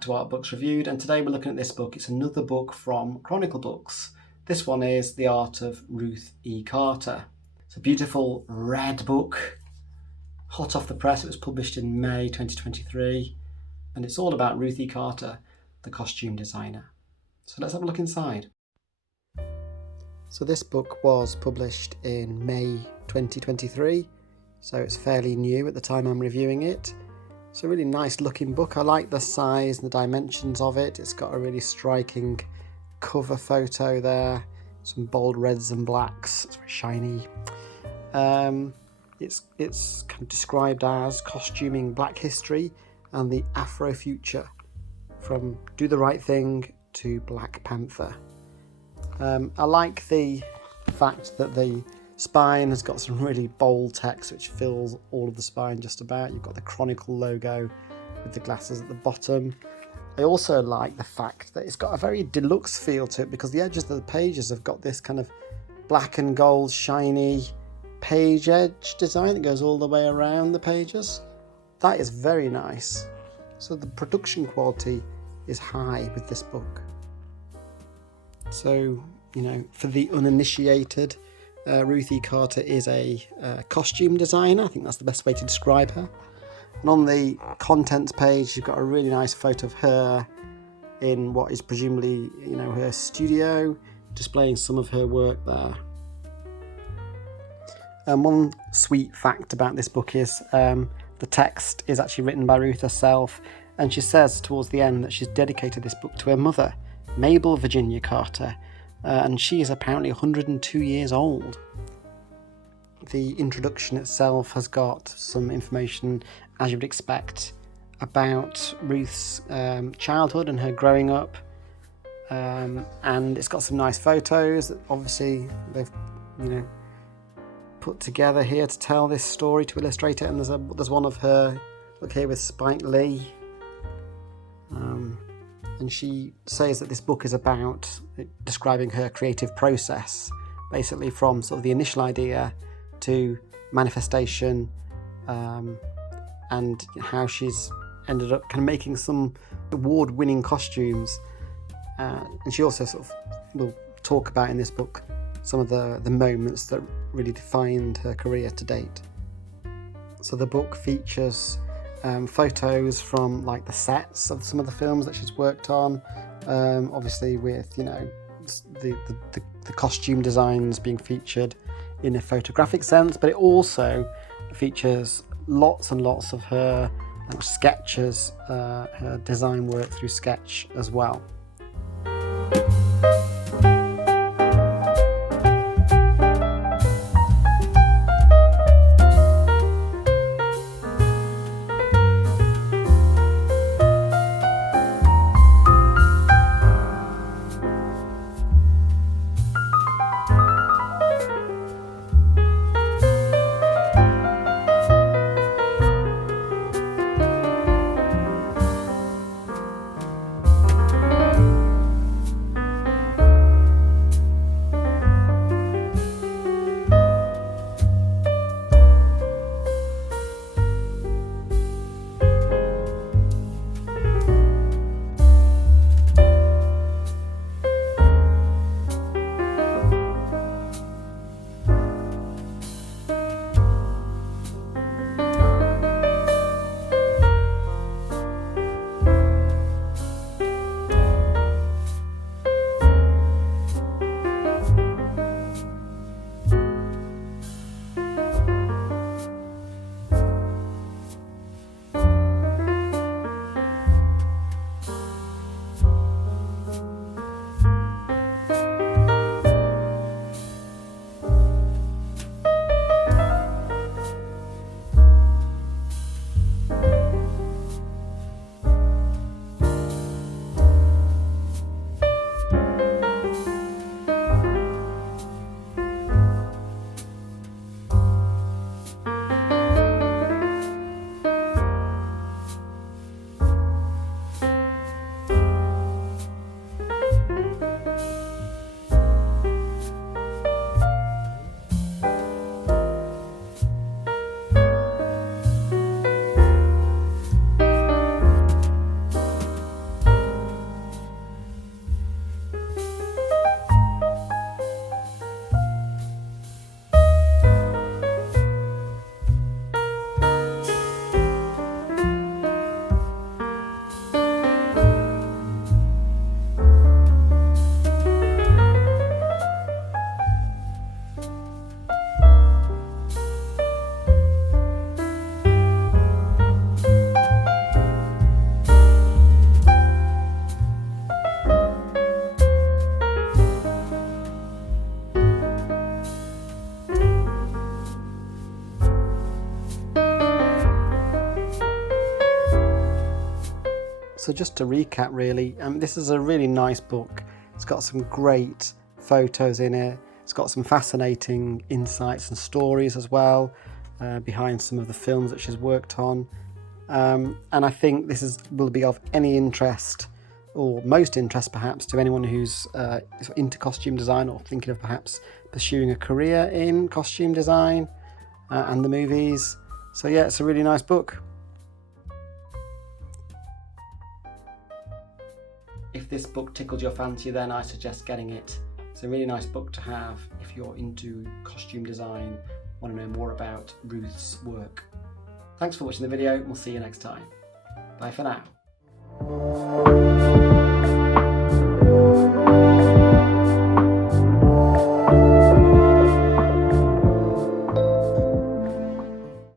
back to Artbooks Reviewed, and today we're looking at this book. It's another book from Chronicle books. This one is The Art of Ruth E. Carter. It's a beautiful red book, hot off the press. It was published in May 2023, and it's all about Ruth E. Carter, the costume designer. So let's have a look inside. So this book was published in May 2023, so it's fairly new at the time I'm reviewing it. It's a really nice looking book. I like the size and the dimensions of it. It's got a really striking cover photo there, some bold reds and blacks. It's very shiny. It's kind of described as costuming Black history and the Afro future, from Do the Right Thing to Black Panther. I like the fact that the spine has got some really bold text which fills all of the spine just about. You've got the Chronicle logo with the glasses at the bottom. I also like the fact that it's got a very deluxe feel to it, because the edges of the pages have got this kind of black and gold shiny page edge design that goes all the way around the pages. That is very nice. So the production quality is high with this book. So, for the uninitiated, Ruth E. Carter is a costume designer. I think that's the best way to describe her. And on the contents page, you've got a really nice photo of her in what is presumably, her studio, displaying some of her work there. And one sweet fact about this book is the text is actually written by Ruth herself, and she says towards the end that she's dedicated this book to her mother, Mabel Virginia Carter, and she is apparently 102 years old. The introduction itself has got some information, as you would expect, about Ruth's childhood and her growing up, and it's got some nice photos that obviously they've put together here to tell this story, to illustrate it. And there's one of her, look here, with Spike Lee. And she says that this book is about describing her creative process, basically from sort of the initial idea to manifestation, and how she's ended up kind of making some award-winning costumes. And she also sort of will talk about in this book some of the moments that really defined her career to date. So the book features photos from like the sets of some of the films that she's worked on, obviously with the costume designs being featured in a photographic sense, but it also features lots and lots of her sketches, her design work through sketch as well. So just to recap really, this is a really nice book. It's got some great photos in it. It's got some fascinating insights and stories as well, behind some of the films that she's worked on. And I think this will be of any interest, or most interest perhaps, to anyone who's into costume design or thinking of perhaps pursuing a career in costume design and the movies. So yeah, it's a really nice book. If this book tickled your fancy, then I suggest getting it. It's a really nice book to have if you're into costume design, want to know more about Ruth's work. Thanks for watching the video. We'll see you next time. Bye for now.